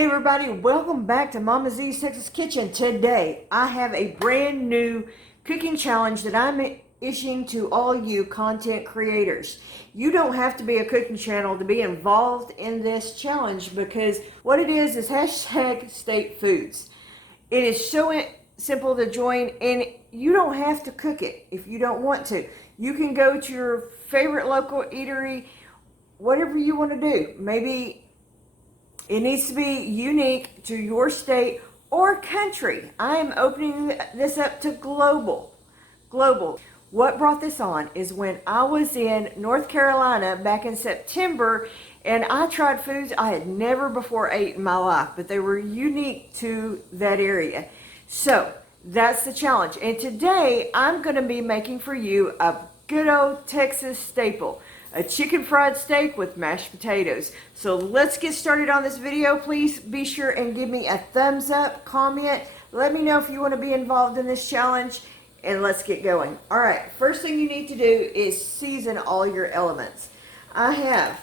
Hey everybody, welcome back to Mama Z's Texas Kitchen. Today I have a brand new cooking challenge that I'm issuing to all you content creators. You don't have to be a cooking channel to be involved in this challenge because what it is hashtag state foods. It is so simple to join and you don't have to cook it if you don't want to. You can go to your favorite local eatery, whatever you want to do. Maybe it needs to be unique to your state or country. I am opening this up to global. Global. What brought this on is when I was in North Carolina back in September and I tried foods I had never before ate in my life, but they were unique to that area. So that's the challenge. And today I'm going to be making for you a good old Texas staple. A chicken fried steak with mashed potatoes. So let's get started on this video. Please be sure and give me a thumbs up, comment. Let me know if you want to be involved in this challenge, and let's get going. All right, first thing you need to do is season all your elements. I have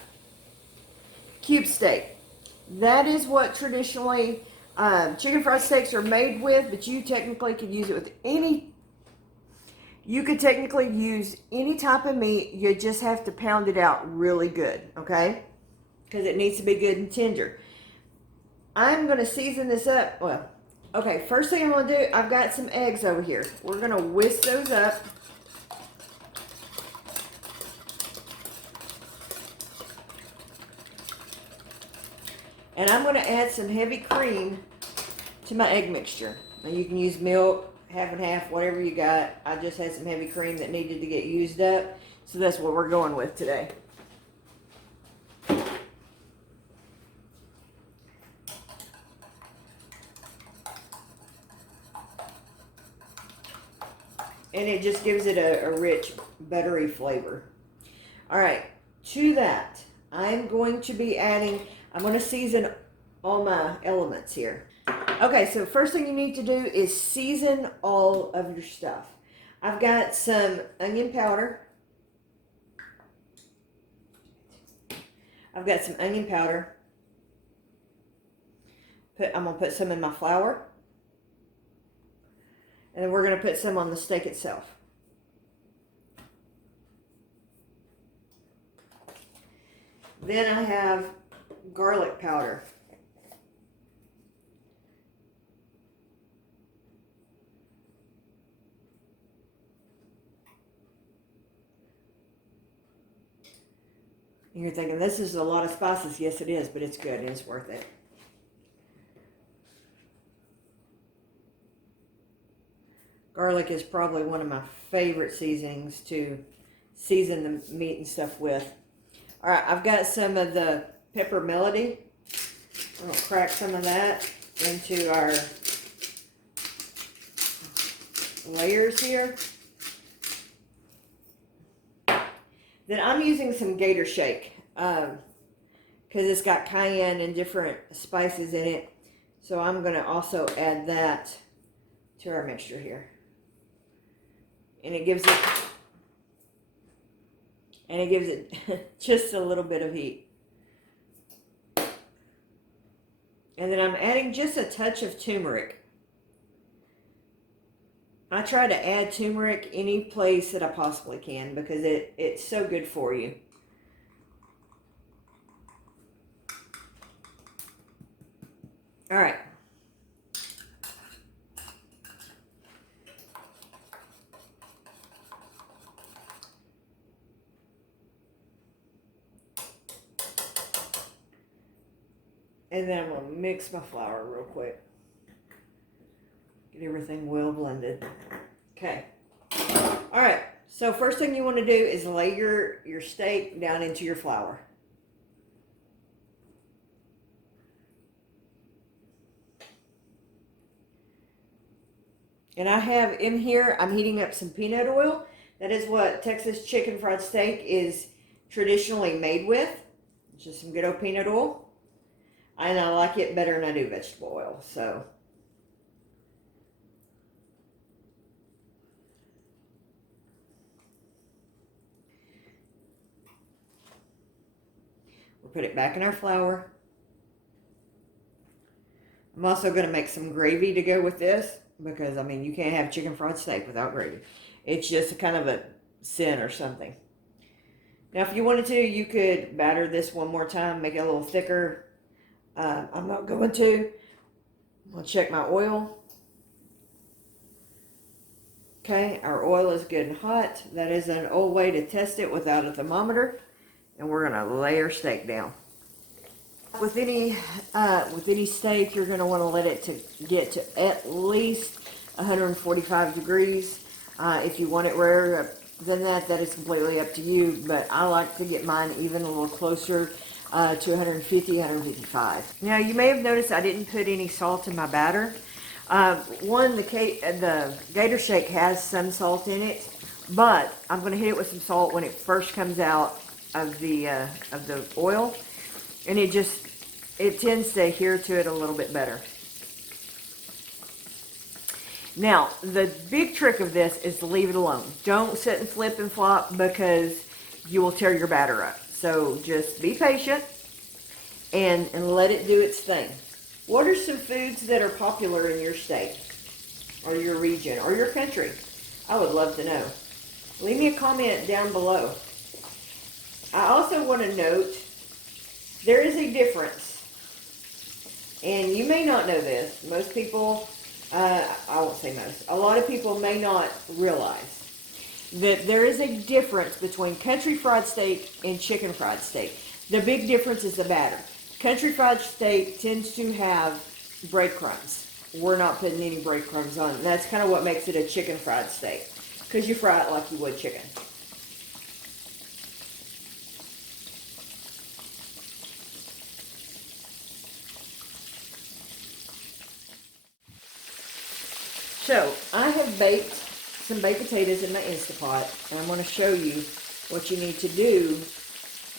cube steak. That is what traditionally chicken fried steaks are made with, but you technically could use it with any. You could technically use any type of meat. You just have to pound it out really good, okay? Because it needs to be good and tender. I'm going to season this up. Well, okay, first thing I'm going to do, I've got some eggs over here. We're going to whisk those up. And I'm going to add some heavy cream to my egg mixture. Now you can use milk, half and half, whatever you got. I just had some heavy cream that needed to get used up, so that's what we're going with today. And it just gives it a rich, buttery flavor. All right, to that, I'm going to be adding, I'm going to season all my elements here. Okay, so first thing you need to do is season all of your stuff. I've got some onion powder. I'm going to put some in my flour. And then we're going to put some on the steak itself. Then I have garlic powder. You're thinking, this is a lot of spices. Yes, it is, but it's good and it's worth it. Garlic is probably one of my favorite seasonings to season the meat and stuff with. All right, I've got some of the pepper melody. I'm going to crack some of that into our layers here. Then I'm using some Gator Shake because it's got cayenne and different spices in it. So I'm going to also add that to our mixture here. And it gives it just a little bit of heat. And then I'm adding just a touch of turmeric. I try to add turmeric any place that I possibly can because it's so good for you. All right. And then I'm going to mix my flour real quick. Get everything well blended. Okay. All right. So first thing you want to do is lay your steak down into your flour. And I have in here, I'm heating up some peanut oil. That is what Texas chicken fried steak is traditionally made with. It's just some good old peanut oil. And I like it better than I do vegetable oil. So we'll put it back in our flour. I'm also going to make some gravy to go with this because, I mean, you can't have chicken fried steak without gravy. It's just a kind of a sin or something. Now, if you wanted to, you could batter this one more time, make it a little thicker. I'm not going to. I'll check my oil. Okay, our oil is good and hot. That is an old way to test it without a thermometer. And we're going to lay our steak down. With any steak, you're going to want to let it get to at least 145 degrees. If you want it rarer than that, that is completely up to you. But I like to get mine even a little closer to 150, 155. Now, you may have noticed I didn't put any salt in my batter. The Gator Shake has some salt in it, but I'm going to hit it with some salt when it first comes out of the oil, and it tends to adhere to it a little bit better. Now, the big trick of this is to leave it alone. Don't sit and flip and flop because you will tear your batter up. So just be patient and let it do its thing. What are some foods that are popular in your state or your region or your country? I would love to know. Leave me a comment down below. I also want to note there is a difference, and you may not know this. Most people, I won't say most, a lot of people may not realize that there is a difference between country fried steak and chicken fried steak. The big difference is the batter. Country fried steak tends to have breadcrumbs. We're not putting any breadcrumbs on. That's kind of what makes it a chicken fried steak, because you fry it like you would chicken. So, I have baked some baked potatoes in my Instapot, and I'm going to show you what you need to do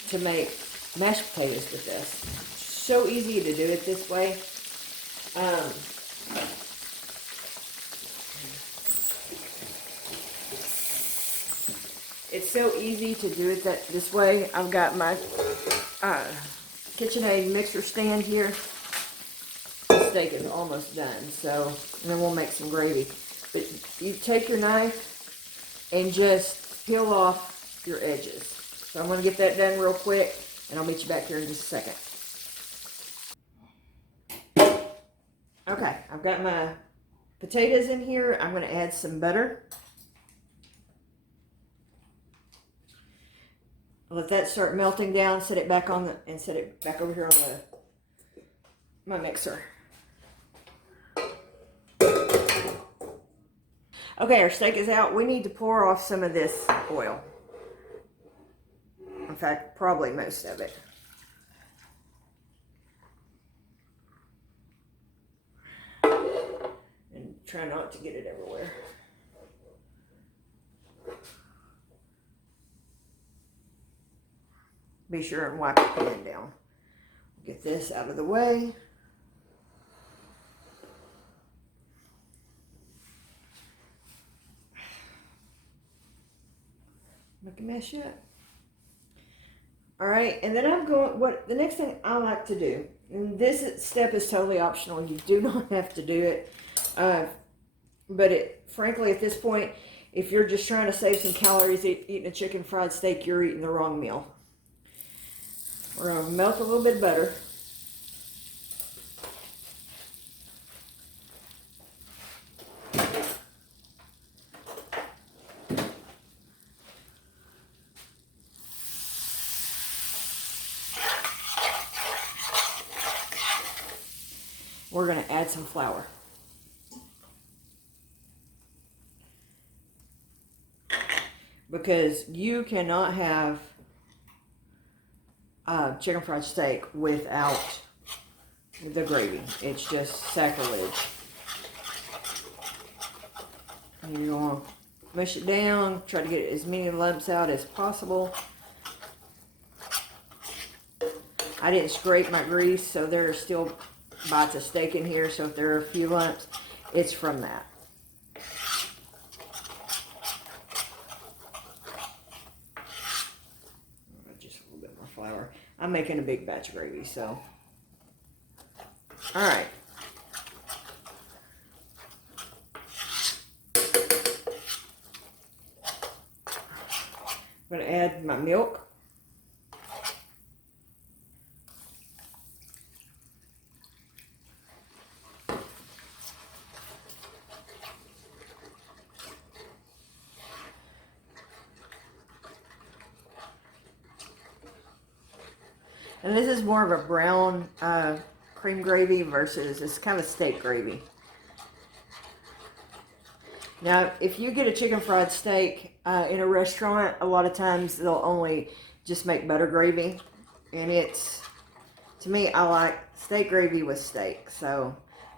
to make mashed potatoes with this. So easy to do it this way. It's so easy to do it this way. I've got my KitchenAid mixer stand here. The steak is almost done, so and then we'll make some gravy. But you take your knife and just peel off your edges. So I'm going to get that done real quick, and I'll meet you back here in just a second. Okay, I've got my potatoes in here. I'm going to add some butter. Let that start melting down. Set it back set it back over here on my mixer. Okay, our steak is out. We need to pour off some of this oil. In fact, probably most of it. And try not to get it everywhere. Be sure and wipe the pan down. Get this out of the way. Make a mess yet? All right, and then the next thing I like to do, and this step is totally optional. You do not have to do it. But frankly, at this point, if you're just trying to save some calories eating a chicken fried steak, you're eating the wrong meal. We're going to melt a little bit of butter. We're going to add some flour. Because you cannot have chicken fried steak without the gravy. It's just sacrilege. And you want to mush it down, try to get as many lumps out as possible. I didn't scrape my grease, so there are still bites of steak in here, so if there are a few lumps, it's from that. Just a little bit more flour. I'm making a big batch of gravy, so. Alright. I'm going to add my milk. And this is more of a brown cream gravy versus it's kind of steak gravy. Now, if you get a chicken fried steak in a restaurant, a lot of times they'll only just make butter gravy. And it's, to me, I like steak gravy with steak. So,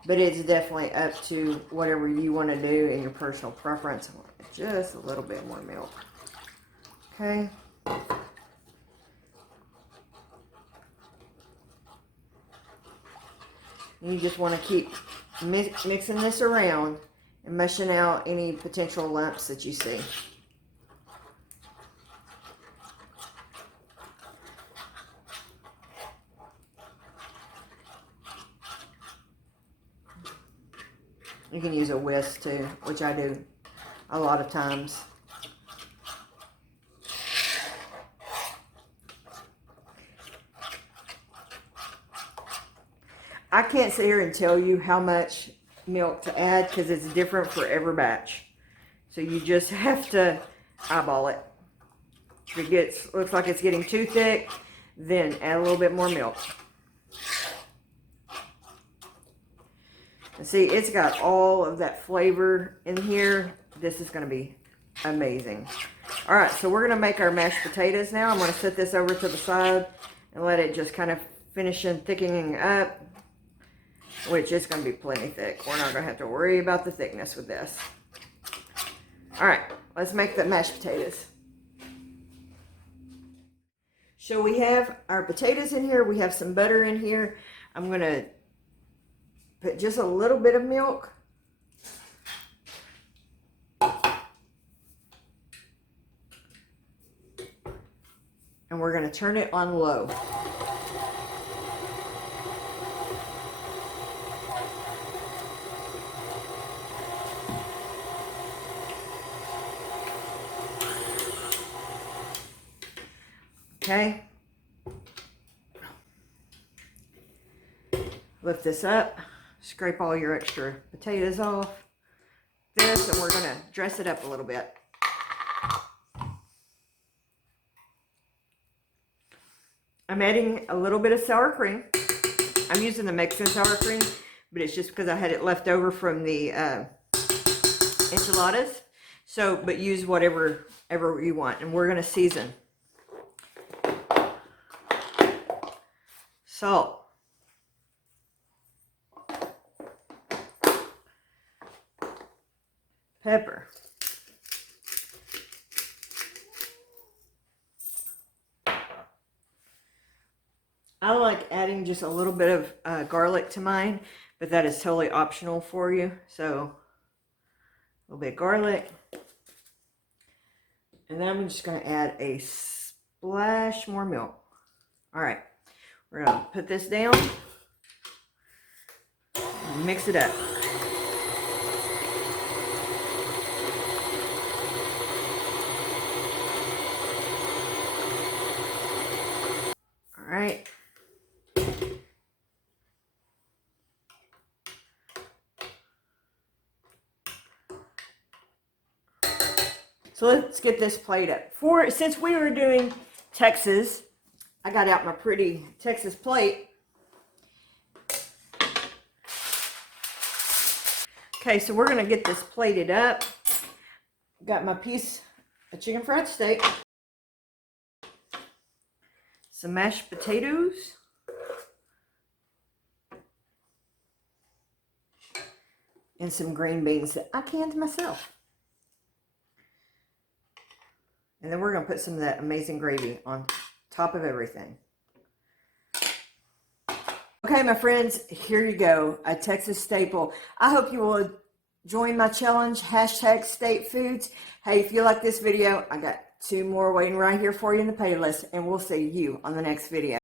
but it's definitely up to whatever you want to do in your personal preference. Just a little bit more milk. Okay. You just want to keep mixing this around and mushing out any potential lumps that you see. You can use a whisk too, which I do a lot of times. I can't sit here and tell you how much milk to add because it's different for every batch. So you just have to eyeball it. If it looks like it's getting too thick, then add a little bit more milk. And see, it's got all of that flavor in here. This is going to be amazing. All right, so we're going to make our mashed potatoes now. I'm going to set this over to the side and let it just kind of finish in thickening up, which is going to be plenty thick. We're not going to have to worry about the thickness with this. All right, let's make the mashed potatoes. So we have our potatoes in here. We have some butter in here. I'm going to put just a little bit of milk. And we're going to turn it on low. Okay. Lift this up. Scrape all your extra potatoes off this, and we're going to dress it up a little bit. I'm adding a little bit of sour cream. I'm using the Mexican sour cream, but it's just because I had it left over from the enchiladas. So, but use whatever you want. And we're going to season. Salt. Pepper. I like adding just a little bit of garlic to mine, but that is totally optional for you. So a little bit of garlic. And then I'm just going to add a splash more milk. All right, we're going to put this down, mix it up. All right. So let's get this plate up. Since we were doing Texas, I got out my pretty Texas plate. Okay, so we're gonna get this plated up. Got my piece of chicken fried steak, some mashed potatoes, and some green beans that I canned myself. And then we're going to put some of that amazing gravy on top of everything. Okay, my friends, here you go. A Texas staple. I hope you will join my challenge, #StateFoods. Hey, if you like this video, I got 2 more waiting right here for you in the playlist. And we'll see you on the next video.